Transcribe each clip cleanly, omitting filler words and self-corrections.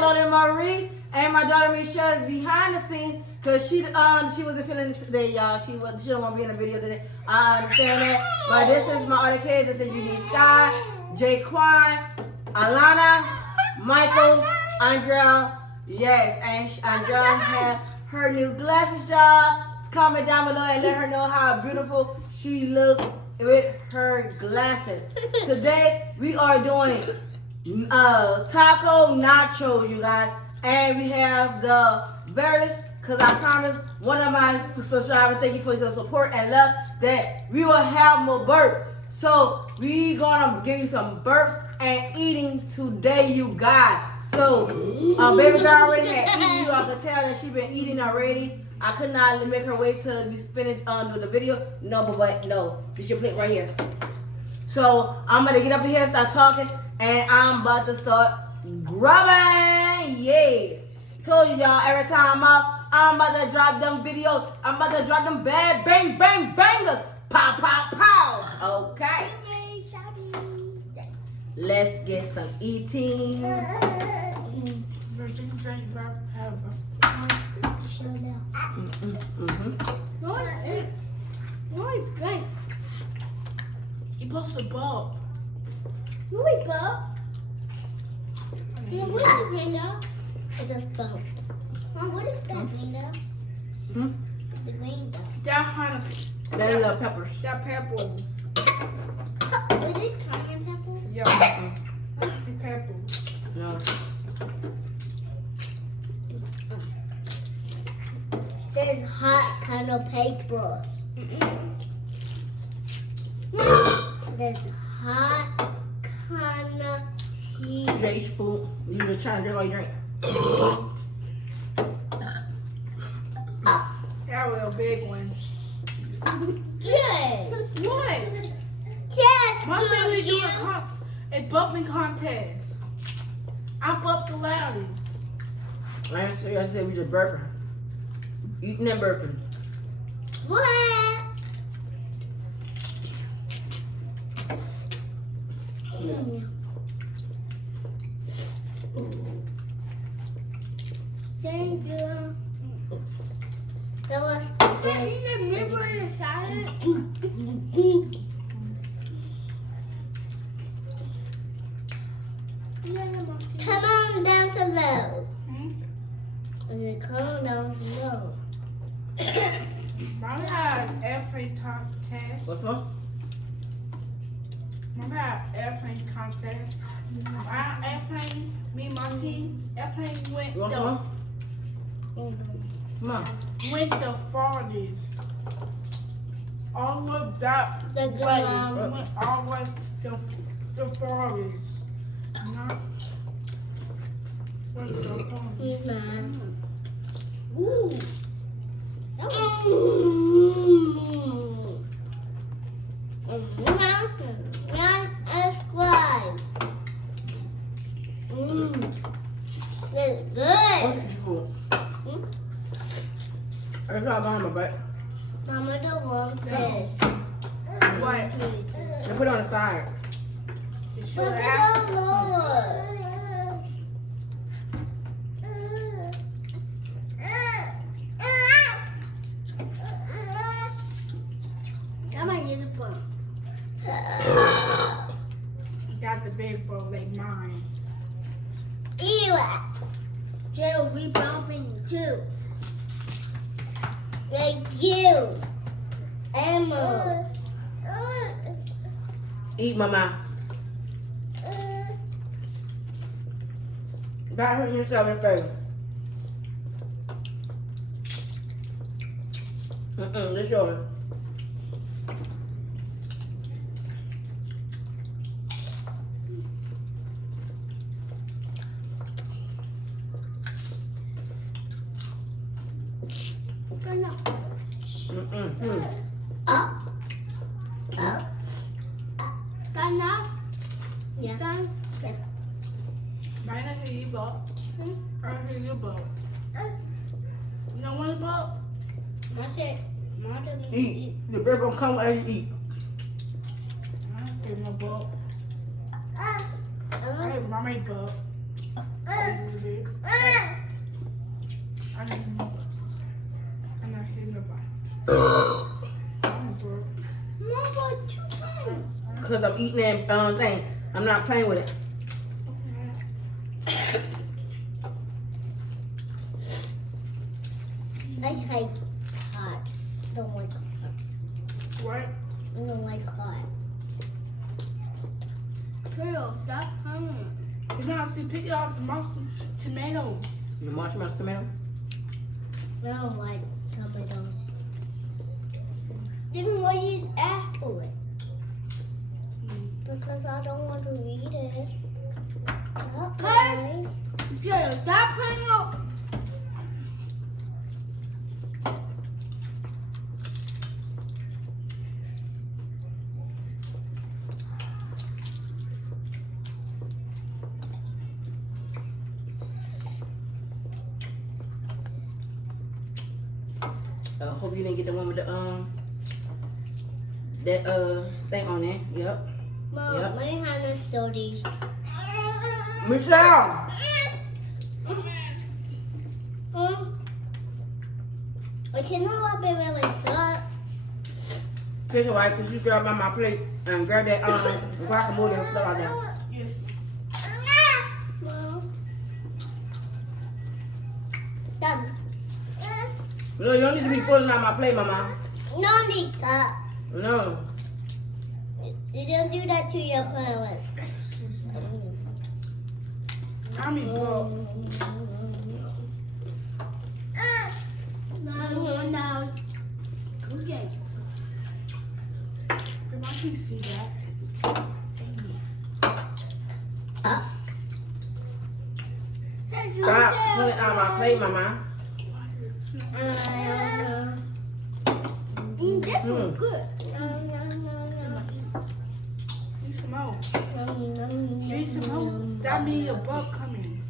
Lola Marie, and my daughter Michelle is behind the scenes because she wasn't feeling it today, y'all. She don't want to be in the video today. I understand that. But this is my other kids. This is Unique Sky, Jaquan, Alana, Michael, Andrea. Yes, and Andrea had her new glasses, y'all. Comment down below and let her know how beautiful she looks with her glasses. Today we are doing taco nachos, you guys, and we have the berries because I promised one of my subscribers, thank you for your support and love, that we will have more burps. So we gonna give you some burps and eating today, you guys. So baby girl already had eaten. You all can tell that she been eating already. I could not make her wait till we finish with the video. No, but no, this your plate right here. So I'm gonna get up in here and start talking, and I'm about to start grubbing. Yes, told you y'all every time I'm about to drop them videos. I'm about to drop them bad bang bang bangers. Pow pow pow. Okay. Let's get some eating. He supposed to bump. No, we bump. Mom, what is Panda? It just bumped. Mom, what is that Panda? The green dot. That honey. That little peppers. That peppers. Is it cayenne pepper? Yeah. The peppers. No. There's hot kind of papers. There's hot kind of tea. Jay's food. You were trying to drink all you drink. That was a big one. Jay. What? Yes. Mom said we do a bumping contest. I bump the loudest. I said we just burping. Eating and burping. What? Thank you. That was this. Come on down some road. And then come down some road. Mom had airplane contest. What's wrong? Mom had airplane contest. Our airplane, me and my team, airplane went You want some? Come on. went the farthest. All of that The way. Mom. Went all the way the farthest. Not went the farthest. Ooh. That was It's good. What's your food? It's not behind my back. Mama don't want this. What? They put it on the side. It's Put your it ass. on lower. I'm gonna use a bump. Got the big bowl like mine. Ew. Jill, we bumping you too. Thank you. Emma. Eat, mama. Stop hurting yourself in the face. This yours. Kana? Yeah. Mine I hear you bump. I hear you bump. You don't want to bump? Eat. The bird gonna come as you eat. I don't hear no bump. I hear mommy bump. I'm not hitting nobody. Mama, 2 times. Because I'm eating that thing. I'm not playing with it. I hate hot. Don't like hot. What? I don't like hot. Girl, stop hungry. Now, see, pick it up some tomatoes. You marshmallow tomato? I don't like tomatoes. Then why you ask for it? Because I don't want to eat it. Okay. Jill, stop playing up. Hope you didn't get the one with the that thing on there. Yep. Mom, Yep. my hand is dirty. Michelle. I cannot wipe it with my sock. Fisher wife, cause you grab by my plate and grab that guacamole and stuff like that. Yes. Mom. Done. No, you don't need to be pulling out my plate, mama. No, Nika. No. You don't do that to your parents. I'm in bro. No. Okay. If I can see that. Stop pulling out my plate, mama. That was good. Need some more. Need some more. That means your butt coming.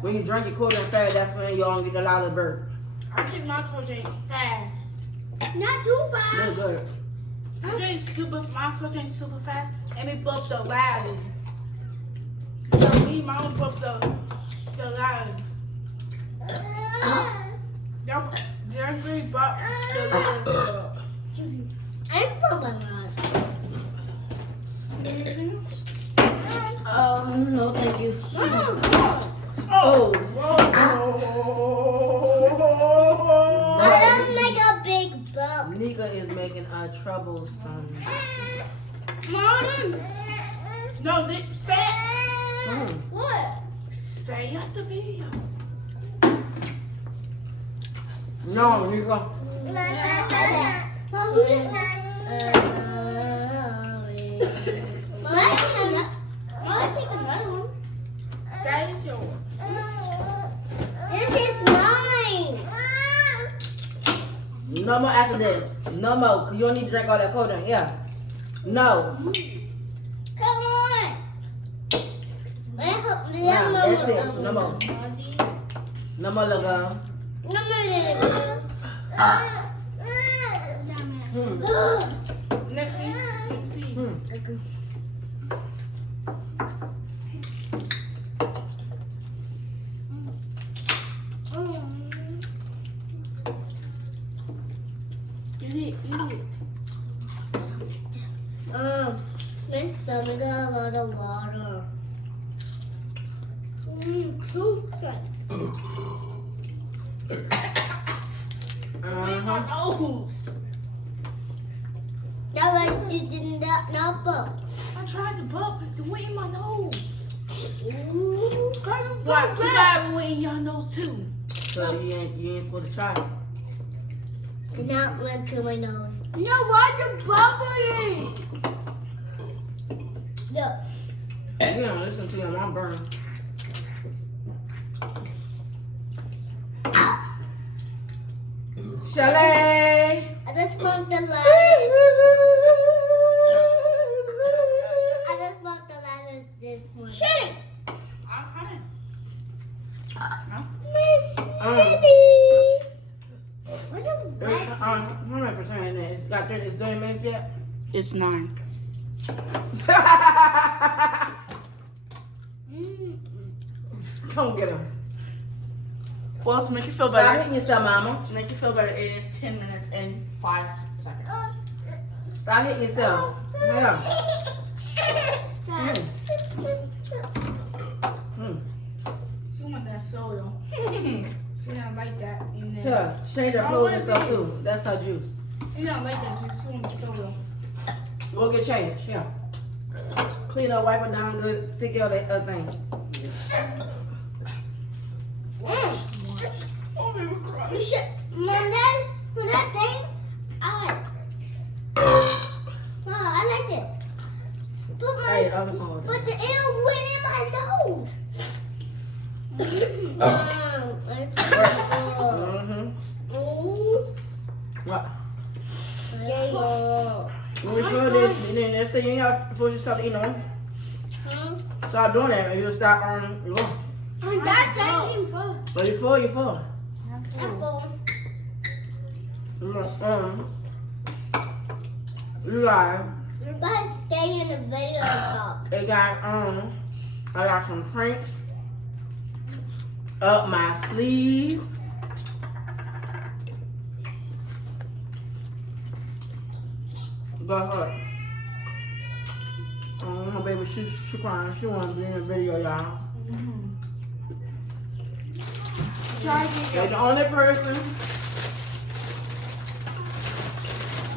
When you drink your cold and fast, that's when you don't get a lot of burp. I drink my cocaine fast. Not too fast. That's good. I drink my cocaine super fast, and it bump the loudest. So me, mama bump the loudest. They're really bump the loudest. I'm probably not. No, thank you. Oh! I don't make a big bump. Nika is making a troublesome. Mom. No, stay. What? Stay at the video. No, Nika. Take another one. That is yours. This is mine. No more after this. No more, because you don't need to drink all that cold drink. Yeah. No. Come on. Nah, that's it. No more. No more, little girl. No Next scene. Eat it. My stomach got a lot of water. So fun. Eat my nose. That way you did not bump. I tried to bump it. The wind in my nose. What? What? You got wind in your nose too. So you ain't supposed to try it. Not went to my nose. No, why the bubbling? No. You don't listen to your mom burn. Chalet! I just want the lettuce. I just want the lettuce this morning. Shut it! I'm coming. Miss Kitty! What a rat. How many percent in there? It's got 30 minutes yet? It's 9. Come get him. Well, to make you feel Stop better. hitting yourself, mama. To make you feel better, it is 10 minutes and 5 seconds. Stop hitting yourself. Yeah. She want that soda. She don't like that in there. Yeah, change her clothes and stuff too. That's her juice. She don't like that juice. She want the soda. Go get changed. Yeah. Clean up, wipe it down good, take care of that other thing. Oh, baby, cry. You should, when that thing, I like it. Hey, I'm going. But the air went in my nose. What? Oh. When we show this, and then they say you ain't got to force yourself to eat no. Start doing that, and you'll start That thing full. But you full, you full. I'm full. You got. But stay in the video talk. They got I got some pranks up my sleeves. But her, my baby, she crying. She want to be in the video, y'all. They're the only person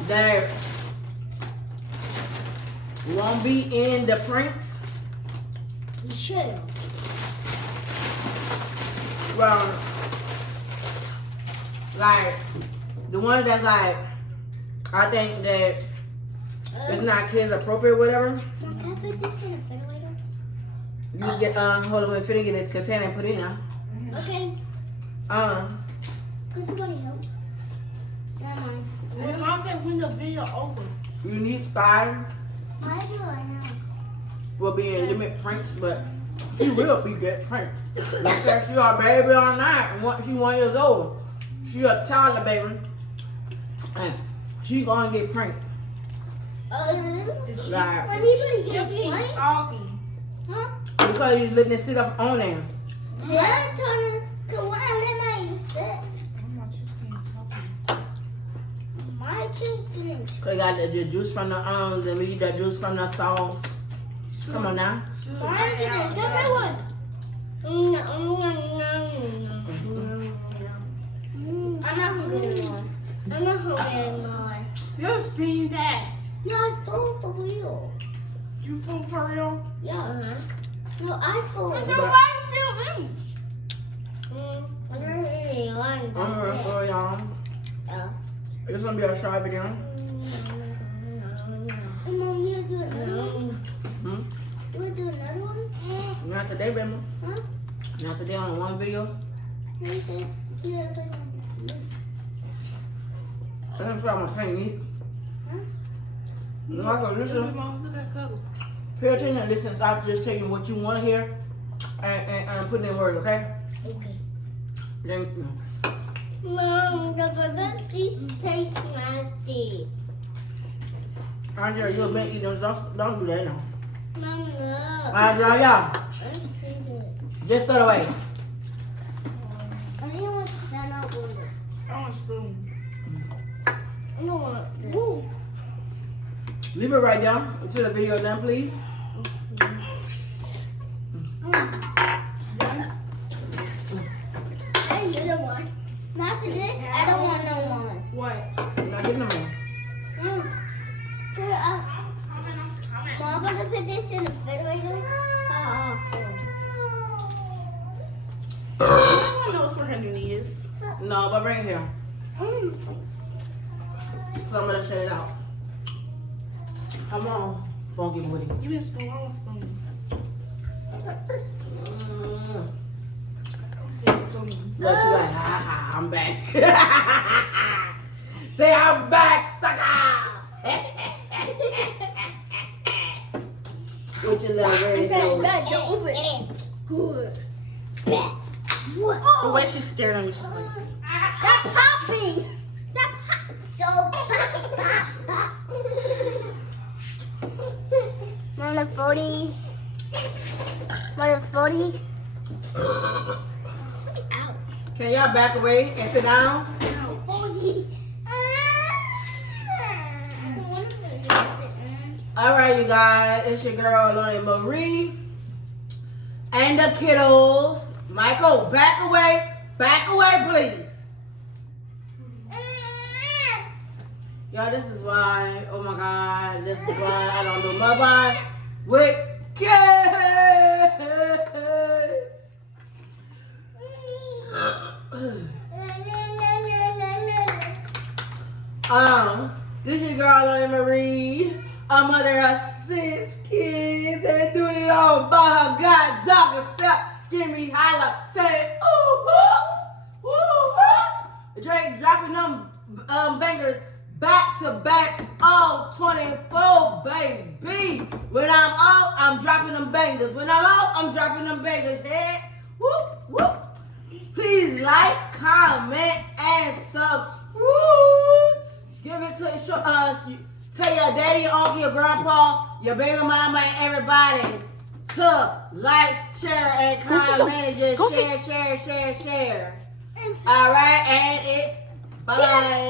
that won't be in the pranks. You should. Well, like the ones that's like, I think that it's not kids appropriate, whatever. Can I put this in a refrigerator? You get hold on, we're finna get this container and put it in now. Okay. Cause you wanna help? Never mind. Well, Mom said when the video over. You need Spider. Why do I know? Will be in limit pranks, but she will be get pranked. Like that, she a baby or not, and she 1 years old. She a toddler baby, and she gonna get pranked. Like, When anybody She'll get be pranked? soggy. Huh? because you letting it sit up on there. Yeah, I'm trying to, cause when I let my sit, I'm not just being soggy. my chicken. Cause you got the juice from the and we eat the juice from the sauce. Come on now. My chicken, tell me one. I'm not hungry anymore. I'm not hungry anymore. You seen that? No, I full for real. You full for real? Yeah. No, I full. But- why you doing? I'm not eating one. I'm ready for y'all. Yeah. It's gonna be a short video. Mom, you do another one? Hmm? You want to do another one? Not today, baby. Huh? Not today on one video. You said you had to put it That's why I'm paying you. Huh? No, I can listen. Mom, look at Cuddle. Pay attention and listen. So I'm just telling you what you want to hear and put in words, okay? Okay. Thank you. Mom, the burgers just taste nasty. Andrea, you've been eating. Don't do that now. Mom, look. Andrea, y'all. I see it. Just throw it away. I didn't want that out one. I want a spoon. I don't want this. Ooh. Leave it right down until the video is done, please. Hey, you the one. After this, I don't want no one. What? I'm not getting them more. Mom, I'm gonna put this in the refrigerator. Everyone knows where her knee is. No, but bring it here. So I'm gonna shut it out. Come on, funky booty. Give me a spoon. I want a spoon. Give me a spoon. But she's like, ha ha, I'm back. Say I'm back, suckers. With your little red nose. Don't open it. Good. What? The way she stared at me, she's like, Stop popping. Stop popping. Don't pop. Mama 40. Mama 40. Can y'all back away and sit down? All right, you guys. It's your girl, Lonnie Marie. And the kiddos. Michael, back away. Back away, please. Y'all, this is why, oh my God, this is why I don't do mukbang with kids. This your girl, Lonnie Marie. A mother of 6 kids and doing it all by her god dog herself. Give me holla, say ooh, ooh, ooh. Drake dropping them bangers back to back, all 24, baby. When I'm out, I'm dropping them bangers. When I'm out, I'm dropping them bangers. Head, whoop, whoop. Please like, comment, and subscribe. Give it to tell your daddy, your uncle, your grandpa, your baby mama, and everybody to like, share, and comment, and just share. All right, and it's bye.